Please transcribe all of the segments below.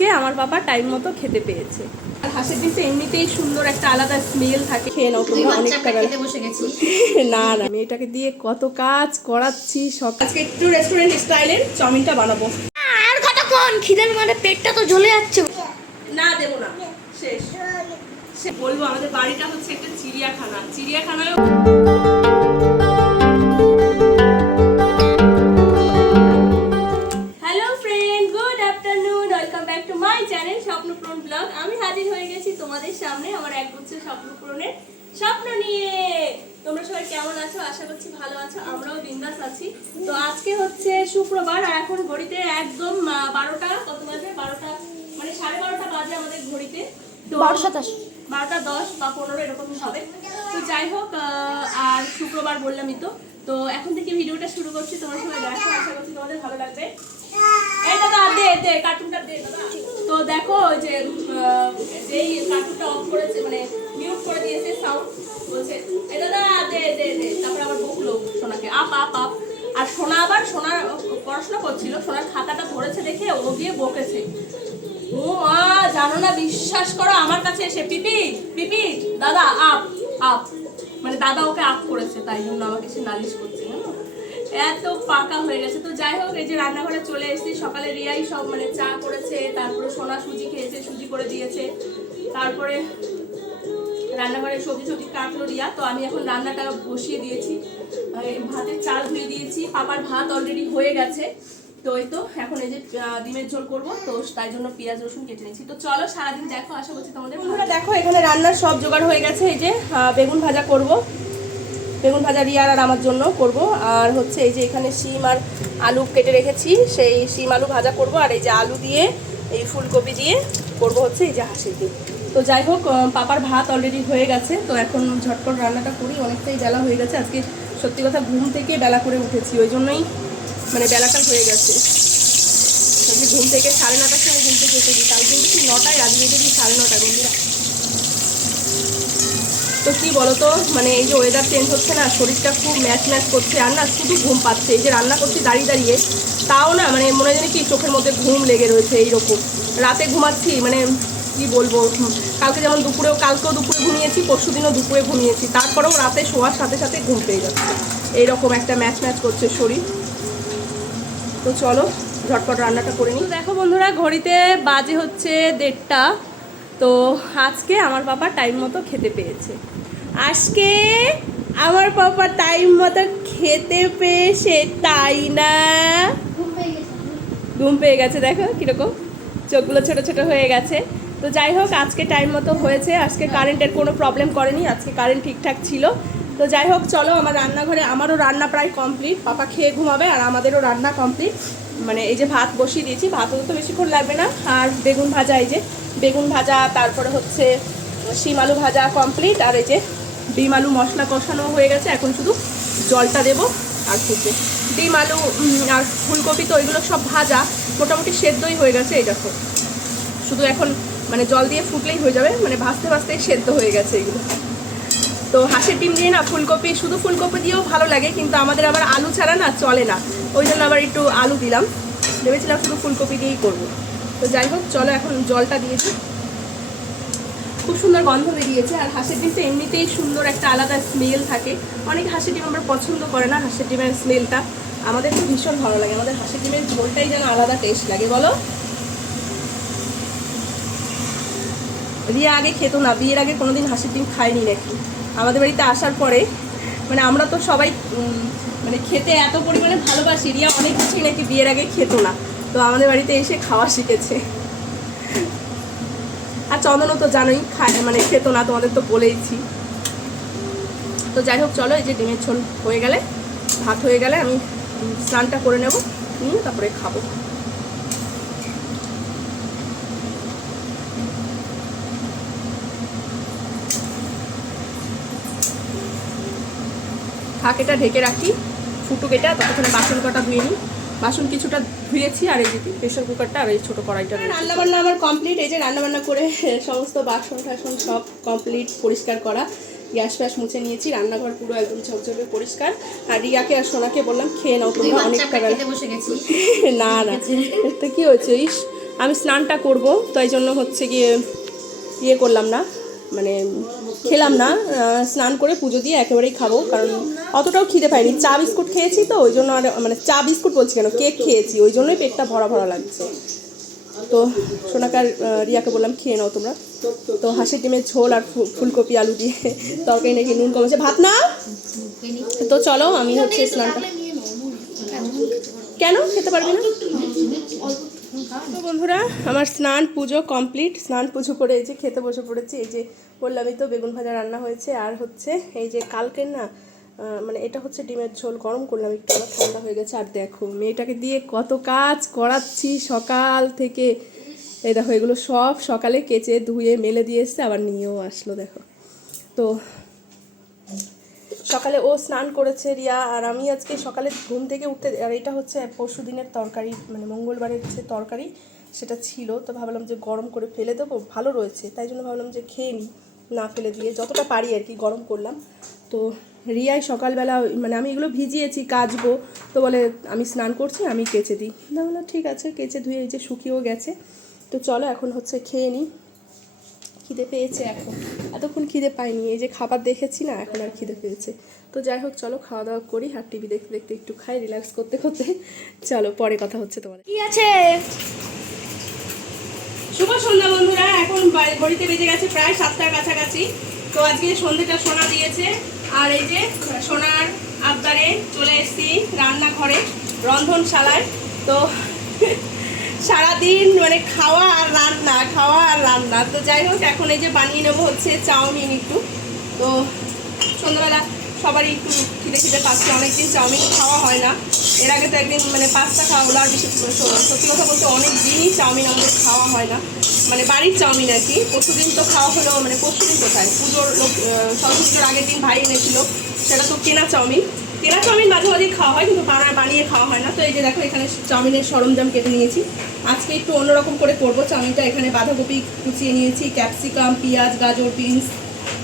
আজকে আমার বাবা টাইম মতো খেতে পেয়েছে। আর হাঁসের তো এমনিতেই সুন্দর একটা আলাদা স্মেল থাকে। খেয়ে নাও তোমরা অনেকটা না না মেয়েটাকে দিয়ে কত কাজ করাচ্ছি সব আজকে একটু রেস্টুরেন্ট স্টাইলের চাউমিনটা বানাবো। আর কতক্ষণ খিদের মানে পেটটা তো জ্বলে যাচ্ছে। না দেবো না। শেষ। সে বলব আমাদের বাড়িটা হচ্ছে একটা চিড়িয়াখানা। চিড়িয়াখানায় সাতাশ। বারোটা দশ বা পনেরো এরকমই হবে। তো যাই হোক আর শুক্রবার বললামই তো। তো এখন থেকে ভিডিওটা শুরু করছি। তোমার সবাই দেখো আশা করছি তোমাদের ভালো লাগবে। এই দাদা, দে দে কার্টুনটা দে, দাদা। তো দেখো যে যেই কার্টুনটা অফ করেছে মানে মিউট করে দিয়েছে সাউন্ড বলছে এই দাদা, দে দে দে। তারপর আবার বকলো সোনাকে। আপ আপ আপ। আর সোনা আবার সোনার পড়াশোনা করছিল। সোনার খাতাটা ধরেছে দেখে ও দিয়ে বকেছে। ও মা জানো না, বিশ্বাস করো, আমার কাছে এসে, পিপি পিপি, দাদা, আপ আপ। মানে দাদা ওকে আপ করেছে, তাই জন্য আমাকে সে নালিশ করছে, জানো? এত পাকা হয়ে গেছে। তো যাই হোক, এই যে রান্নাঘরে চলে এসেছি, সকালে রিয়াই সব মানে চা করেছে, তারপরে সোনা সুজি খেয়েছে, সুজি করে দিয়েছে, তারপরে রান্নাঘরে সবজি সবজি কাটলো রিয়া। তো আমি এখন রান্নাটা বসিয়ে দিয়েছি ভাতের চাল ধুয়ে দিয়েছি, পাপার ভাত অলরেডি হয়ে গেছে। তো এই তো এখন এই যে ডিমের ঝোল করব তো তাই জন্য পেঁয়াজ রসুন কেটে নিয়েছি। তো চলো সারাদিন দেখো আশা করছি তোমাদের বন্ধুরা দেখো এখানে রান্নার সব জোগাড় হয়ে গেছে এই যে বেগুন ভাজা করব। বেগুন ভাজা রিয়ার আর আমার জন্য করব। আর হচ্ছে এই যে এখানে শিম আর আলু কেটে রেখেছি সেই শিম আলু ভাজা করব। আর এই যে আলু দিয়ে এই ফুলকপি দিয়ে করব হচ্ছে এই যে হাঁসের ডিম। তো যাই হোক পাপার ভাত অলরেডি হয়ে গেছে তো এখন ঝটপট রান্নাটা করি। অনেকটাই বেলা হয়ে গেছে আজকে সত্যি কথা ঘুম থেকে বেলা করে উঠেছি ওই জন্যই মানে বেলাটা হয়ে গেছে। আজকে ঘুম থেকে সাড়ে নটার সময় ঘুম থেকে উঠেছি। কাল কিন্তু ঠিক নটায় আজকে উঠেছি সাড়ে নটা বন্ধুরা। তো কি বলতো মানে এই যে ওয়েদার চেঞ্জ হচ্ছে না, শরীরটা খুব ম্যাচ ম্যাচ করছে। আর না, শুধু ঘুম পাচ্ছে। এই যে রান্না করছি দাঁড়িয়ে দাঁড়িয়ে, তাও না মানে মনে হয় কি চোখের মধ্যে ঘুম লেগে রয়েছে এইরকম। রাতে ঘুমাচ্ছি মানে কি বলব কালকে যেমন দুপুরেও, কালকেও দুপুরে ঘুমিয়েছি, পরশু দিনও দুপুরে ঘুমিয়েছি। তারপরেও রাতে শোয়ার সাথে সাথে ঘুম পেয়ে যাচ্ছে। এইরকম একটা ম্যাচ ম্যাচ করছে শরীর। তো চলো ঝটপট রান্নাটা করে নিই। দেখো বন্ধুরা ঘড়িতে বাজে হচ্ছে দেড়টা। তো আজকে আমার বাবা টাইম মতো খেতে পেয়েছে। আজকে আমার পাপা টাইম মতো খেতে পেয়েছে তাই না? ঘুম পেয়ে গেছে। দেখো কীরকম। চোখগুলো ছোট ছোট হয়ে গেছে। তো যাই হোক আজকে টাইম মতো হয়েছে। আজকে কারেন্টের কোনো প্রবলেম করেনি। আজকে কারেন্ট ঠিকঠাক ছিল। তো যাই হোক, চলো আমার রান্নাঘরে, আমারও রান্না প্রায় কমপ্লিট পাপা খেয়ে ঘুমাবে আর আমাদেরও রান্না কমপ্লিট মানে এই যে ভাত বসিয়ে দিয়েছি ভাত হতে তো বেশিক্ষণ লাগবে না। আর বেগুন ভাজা, এই যে বেগুন ভাজা, তারপরে হচ্ছে শিম আলু ভাজা কমপ্লিট আর এই যে ডিম আলু মশলা কষানো হয়ে গেছে। এখন শুধু জলটা দেবো আর ফুটবে ডিম আলু আর ফুলকপি তো ওইগুলো সব ভাজা। মোটামুটি সেদ্ধই হয়ে গেছে, এই দেখো। শুধু এখন মানে জল দিয়ে ফুটলেই হয়ে যাবে। মানে ভাজতে ভাজতেই সেদ্ধ হয়ে গেছে এগুলো। তো হাঁসের ডিম দিয়ে না ফুলকপি, শুধু ফুলকপি দিয়েও ভালো লাগে, কিন্তু আমাদের আবার আলু ছাড়া না চলে না। ওই জন্য আবার একটু আলু দিলাম। ভেবেছিলাম শুধু ফুলকপি দিয়েই করব। তো যাই হোক, চলো এখন জলটা দিয়েছি খুব সুন্দর গন্ধ বেরিয়েছে, আর হাঁসের ডিম তো এমনিতেই সুন্দর একটা আলাদা স্মেল থাকে। অনেক হাঁসের ডিম আমরা পছন্দ করে না, হাঁসের ডিমের স্মেলটা আমাদের তো ভীষণ ভালো লাগে, আমাদের হাঁসের ডিমের ঝোলটাই যেন আলাদা টেস্ট লাগে, বলো? রিয়া আগে খেত না, বিয়ের আগে কোনোদিন হাঁসের ডিম খায়নি নাকি? আমাদের বাড়িতে আসার পরে মানে আমরা তো সবাই মানে খেতে এত পরিমাণে ভালোবাসি, রিয়া অনেক কিছুই নাকি বিয়ের আগে খেত না। তো আমাদের বাড়িতে এসে খাওয়া শিখেছে। আর চন্দনও তো জানোই, খায় মানে খেত না, তোমাদের তো বলেইছি। তো যাই হোক, চলো এই যে ডিমের ছোল হয়ে গেলে, ভাত হয়ে গেলে আমি স্নানটা করে নেব, নিয়ে তারপরে খাব। থাক এটা ঢেকে রাখি ফুটুক এটা ততক্ষণে বাসন কটা ধুয়ে নিই। বাসন কিছুটা ধুয়েছি আর এই যে প্রেশার কুকারটা আর এই ছোটো কড়াইটা রান্না বান্না আমার কমপ্লিট এই যে রান্নাবান্না করে সমস্ত বাসন টাসন সব কমপ্লিট পরিষ্কার করা। গ্যাস ফ্যাস মুছে নিয়েছি রান্নাঘর পুরো একদম ঝকঝকে পরিষ্কার। আর রিয়াকে আর সোনাকে বললাম খেয়ে নাও তোমরা অনেকটা বেলা বসে গেছি না না। এটা কী হয়েছে ইস আমি স্নানটা করব তাই জন্য হচ্ছে গিয়ে ইয়ে করলাম না। মানে খেলাম না স্নান করে পুজো দিয়ে একেবারেই খাব, কারণ অতটাও খিদে পাইনি। চা বিস্কুট খেয়েছি তো, ওই জন্য আর মানে চা বিস্কুট বলছি কেন, কেক খেয়েছি, ওই জন্যই পেটটা ভরা ভরা লাগছে। তো সোনাকার রিয়াকে বললাম, খেয়ে নাও তোমরা। তো হাঁসের ডিমের ঝোল আর ফুলকপি, আলু দিয়ে তরকারি নাকি নুন কমেছে। ভাত না? তো চলো, আমি হচ্ছে স্নানটা কেন? খেতে পারবি না? তো বন্ধুরা, আমার স্নান পুজো কমপ্লিট। স্নান পুজো করে এই যে খেতে বসে পড়েছি, এই যে বললামই তো বেগুন ভাজা রান্না হয়েছে, আর হচ্ছে এই যে কালকের না মানে এটা হচ্ছে ডিমের ঝোল, গরম করলাম, একটু আবার ঠান্ডা হয়ে গেছে, আর দেখো মেয়েটাকে দিয়ে কত কাজ করাচ্ছি সকাল থেকে। এই দেখো, এগুলো সব সকালে কেচে ধুয়ে, মেলে দিয়ে এসছে, আবার নিয়েও আসলো, দেখো। তো সকালে ও স্নান করেছে রিয়া, আর আমি আজকে সকালে ঘুম থেকে উঠতে, আর এটা হচ্ছে পরশু দিনের তরকারি মানে মঙ্গলবারের যে তরকারি সেটা ছিল, তো ভাবলাম যে গরম করে ফেলে দেবো, ভালো রয়েছে, তাই জন্য ভাবলাম যে খেয়ে নিই না ফেলে দিয়ে, যতটা পারি আর কি গরম করলাম। তো রিয়াই সকালবেলা মানে আমি এগুলো ভিজিয়েছি, কাচবো, তো বলে আমি স্নান করছি, আমি কেচে দিই। না বললাম, ঠিক আছে, কেচে ধুয়ে এই যে শুকিয়েও গেছে। তো চলো এখন হচ্ছে খেয়ে নিই খিদে পেয়েছে এখন। এতক্ষণ খিদে পাইনি, এই যে খাবার দেখেছি না, এখন আর খিদে পেয়েছে। তো যাই হোক, চলো খাওয়া দাওয়া করি আর টিভি দেখতে দেখতে একটু খাই রিল্যাক্স করতে করতে। চলো, পরে কথা হচ্ছে তোমার কি আছে? শুভ সন্ধ্যা বন্ধুরা, এখন ঘড়িতে বেজে গেছে প্রায় সাতটার কাছাকাছি। তো আজকে সন্ধ্যেটা সোনা দিয়েছে। আর এই যে সোনার আবদারে চলে এসেছি রান্নাঘরে, রন্ধনশালায়। তো সারাদিন মানে খাওয়া আর রান্না, খাওয়া আর তো যাই হোক, এখন এই যে বানিয়ে নেব হচ্ছে চাউমিন একটু। তো সন্ধ্যাবেলা সবারই একটু খিদে খিদে পাচ্ছে, অনেকদিন চাউমিন খাওয়া হয় না। এর আগে তো একদিন মানে পাস্তা খাওয়া হলো, আর বেশি স- সত্যি কথা বলতে অনেক দিনই চাউমিন আমাদের খাওয়া হয় না। মানে বাড়ির চাউমিন আর কি। পরশু দিন তো খাওয়া হলো মানে পরশু দিন কোথায়? পুজোর লোক সরস্বতী পুজোর আগের দিন ভাই এনেছিল, সেটা তো কেনা চাউমিন। কেনা চাউমিন মাঝে মাঝে খাওয়া হয়, কিন্তু বানা বানিয়ে খাওয়া হয় না। তো এই যে দেখো, এখানে চাউমিনের সরঞ্জাম কেটে নিয়েছি। আজকে একটু অন্যরকম করে করব। চাউমিনটা এখানে বাঁধাকপি কুচিয়ে নিয়েছি, ক্যাপসিকাম, পেঁয়াজ, গাজর, বিনস।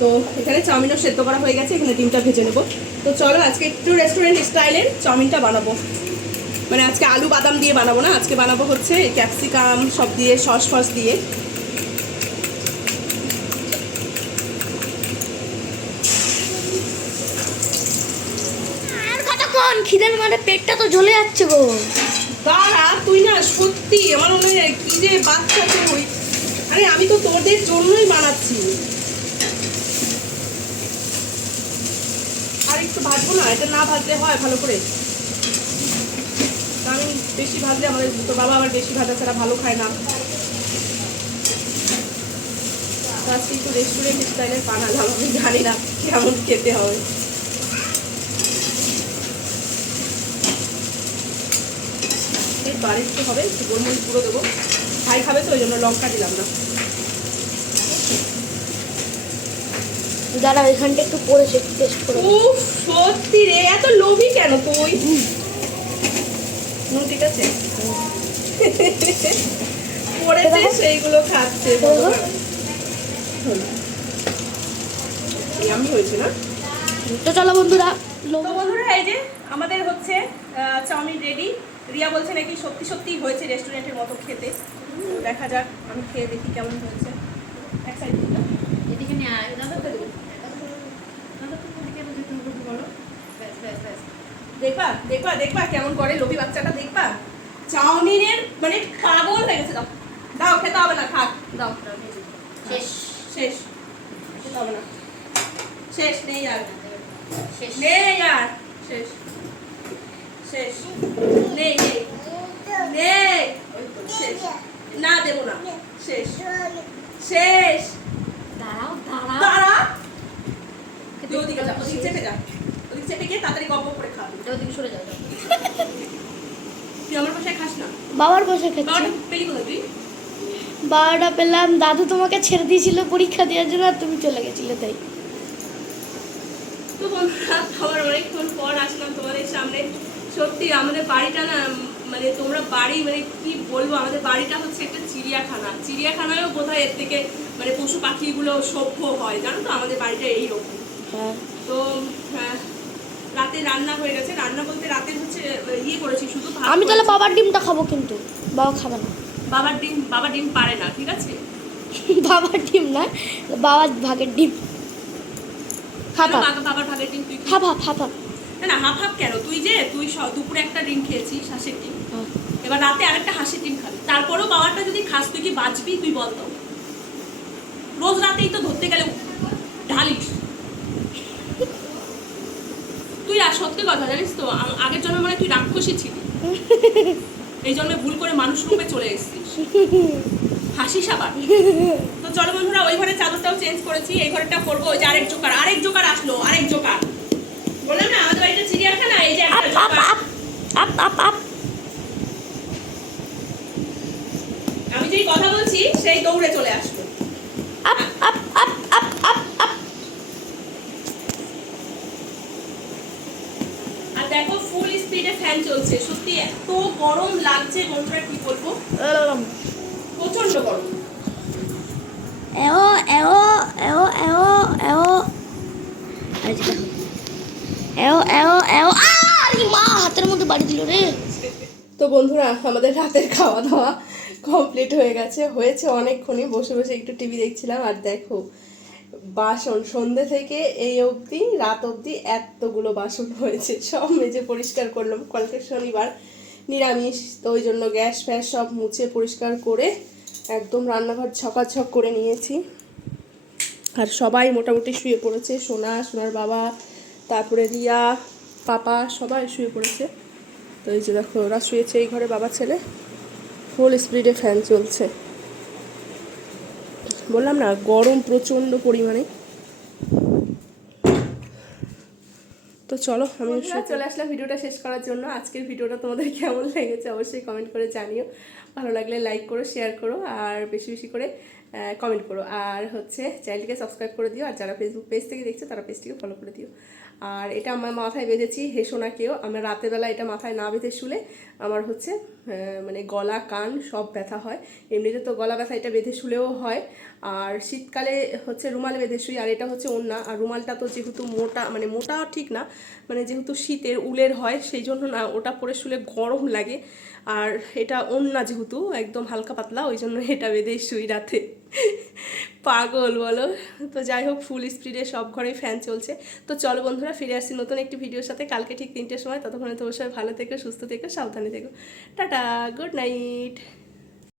তো এখানে চাউমিনও সেদ্ধ করা হয়ে গেছে, এখানে ডিমটা ভেজে নেব। তো চলো, আজকে একটু রেস্টুরেন্ট স্টাইলের চাউমিনটা বানাবো। মানে আজকে আলু বাদাম দিয়ে বানাবো না, আজকে বানাবো হচ্ছে ক্যাপসিকাম সব দিয়ে সস ফস দিয়ে। কতক্ষণ খিদের মানে পেটটা তো জ্বলে যাচ্ছে গো। দাঁড়া, তুই না সত্যি আমার মনে হয় কি যে বাচ্চা তুই আরে আমি তো তোদের জন্যই বানাচ্ছি। আর একটু ভাজবো না, এটা না ভাজলে হয় ভালো করে। তা আমি বেশি ভাজলে আমাদের তো বাবা আবার বেশি ভাজা ছাড়া ভালো খায় না। তো আজকে একটু রেস্টুরেন্ট স্টাইলের বানালাম, আমি জানি না কেমন খেতে হবে। তো হবে একটু গোলমরিচ গুঁড়ো দেবো। ভাই খাবে তো ওই জন্য লঙ্কা দিলাম না। দাঁড়া এখানটা একটু পড়েছে টেস্ট করে উফ সত্যি রে এত লোভী কেন তুই? নুন ঠিক আছে? পড়েছে সেইগুলো খাচ্ছে আমি হয়েছে না? তো চলো বন্ধুরা বন্ধুরা এই যে আমাদের হচ্ছে চাউমিন রেডি রিয়া বলছে নাকি সত্যি সত্যি হয়েছে রেস্টুরেন্টের মতো খেতে। তো দেখা যাক আমি খেয়ে দেখি কেমন হয়েছে। এক সাইড এদিকে দেখবা দেখবা দেখবা কেমন করে লোভী বাচ্চাটা দেখবা। চাউমিনের মানে পাগল হয়ে গেছে দাও। দাও খেতে হবে না থাক দাও। শেষ। শেষ। খেতে হবে না। শেষ নেই আর। শেষ। নেই আর। শেষ। শেষ। নেই নেই। নেই। শেষ। না দেবো না। শেষ। শেষ। দাঁড়াও দাঁড়াও। তারা তুই ওদিকে যা ওদিকে চেপে যা। ওদিকে চেপে গিয়ে তাড়াতাড়ি করে খাবি এটা ওদিকে সরে যাও। তুই আমার বাসায় খাস না? বাবার খাচ্ছি। বাবাটা পেলি কোথায় তুই? বারোটা পেলাম দাদু তোমাকে ছেড়ে দিয়েছিল পরীক্ষা দেওয়ার জন্য আর তুমি চলে গেছিলে তাই। তো বন্ধুরা আবার অনেকক্ষণ পর আসলাম তোমাদের সামনে। সত্যি আমাদের বাড়িটা না মানে তোমরা বাড়ি মানে কি বলব আমাদের বাড়িটা হচ্ছে একটা চিড়িয়াখানা। চিড়িয়াখানায়ও বোধহয় এর থেকে মানে পশু পাখিগুলো সভ্য হয় জানো তো? আমাদের বাড়িটা এইরকম। হ্যাঁ। তো হ্যাঁ, রাতে রান্না হয়ে গেছে। রান্না বলতে রাতে হচ্ছে ইয়ে করেছি শুধু আমি তাহলে বাবার ডিমটা খাব কিন্তু বাবা খাবে না। বাবার ডিম বাবা ডিম পারে না ঠিক আছে? বাবার ডিম না বাবার ভাগের ডিম। খাবা বাবার ভাগের ডিম তুই হাফ হাফ না না হাফ হাফ কেন? তুই যে তুই দুপুরে একটা ডিম খেয়েছিস হাঁসের ডিম। এবার রাতে আরেকটা হাঁসের ডিম খাবি। তারপরেও বাবারটা যদি খাস তুই কি বাঁচবি? তুই বল তো। রোজ রাতেই তো ধরতে গেলে ঢালিস। তুই আর সত্যি কথা জানিস তো আগের জন্মে মানে তুই রাক্ষসী ছিলি। এই জন্মে ভুল করে মানুষ রূপে চলে এসেছিস। হাসিস আবার। তো চলো বন্ধুরা ওই ঘরে চাদরটাও চেঞ্জ করেছি এই ঘরটা করব ওই যে আরেক জোকার আরেক জোকার আসলো আরেক জোকার। বললাম না আমাদের বাড়িতে চিড়িয়াখানা এই যে আপ আপ আপ আপ আপ আপ। আমি যেই কথা বলছি সেই দৌড়ে চলে আসলো আপ আপ আপ আপ আপ আপ। আর দেখো ফুল স্পিডে ফ্যান চলছে। সত্যি এত গরম লাগছে বন্ধুরা কি বলব? প্রচণ্ড গরম। এও এও এও এও এও আজকে এও এও এও। আরে মা, হাতের মধ্যে বাড়ি দিল রে। তো বন্ধুরা, আমাদের রাতের খাওয়া দাওয়া কমপ্লিট হয়ে গেছে। হয়েছে অনেকক্ষণই, বসে বসে একটু টিভি দেখছিলাম। আর দেখো, বাসন, সন্ধে থেকে এই অবধি, রাত অবধি এতগুলো বাসন হয়েছে। সব মেজে পরিষ্কার করলাম। কালকে শনিবার নিরামিষ, তো ওই জন্য গ্যাস ফ্যাস সব মুছে পরিষ্কার করে একদম রান্নাঘর ছকাছক করে নিয়েছি। আর সবাই মোটামুটি শুয়ে পড়েছে। সোনা, সোনার বাবা তারপরে রিয়া পাপা সবাই শুয়ে পড়েছে। তো এই যে দেখো ওরা শুয়েছে এই ঘরে বাবা ছেলে। ফুল স্পিডে ফ্যান চলছে। বললাম না গরম প্রচণ্ড পরিমাণে। তো চলো আমি চলে আসলাম ভিডিওটা শেষ করার জন্য। আজকের ভিডিওটা তোমাদের কেমন লেগেছে অবশ্যই কমেন্ট করে জানিও। ভালো লাগলে লাইক করো শেয়ার করো আর বেশি বেশি করে কমেন্ট করো। আর হচ্ছে চ্যানেলটিকে সাবস্ক্রাইব করে দিও আর যারা ফেসবুক পেজ থেকে দেখছ তারা পেজটিকে ফলো করে দিও। আর এটা আমার মাথায় বেঁধেছি, হেসো না কেউ। আমরা রাতেরবেলা এটা মাথায় না বেঁধে শুলে আমার হচ্ছে মানে গলা, কান সব ব্যথা হয়। এমনিতে তো গলা ব্যথা এটা বেঁধে শুলেও হয়। আর শীতকালে হচ্ছে রুমাল বেঁধে শুই, আর এটা হচ্ছে ওন্না আর রুমালটা তো যেহেতু মোটা মানে মোটা ঠিক না মানে যেহেতু শীতের, উলের হয়, সেই জন্য না ওটা পরে শুলে গরম লাগে। আর এটা ওন্না যেহেতু, একদম হালকা পাতলা, ওই জন্য এটা বেঁধে শুই রাতে। পাগল, বলো। তো যাই হোক ফুল স্পিডে সব ঘরেই ফ্যান চলছে। তো চলো বন্ধুরা, ফিরে আসছি নতুন একটি ভিডিওর সাথে। কালকে ঠিক তিনটের সময়। ততক্ষণে তোমার সবাই ভালো থেকো, সুস্থ থেকো, সাবধানে থেকো। Tata good night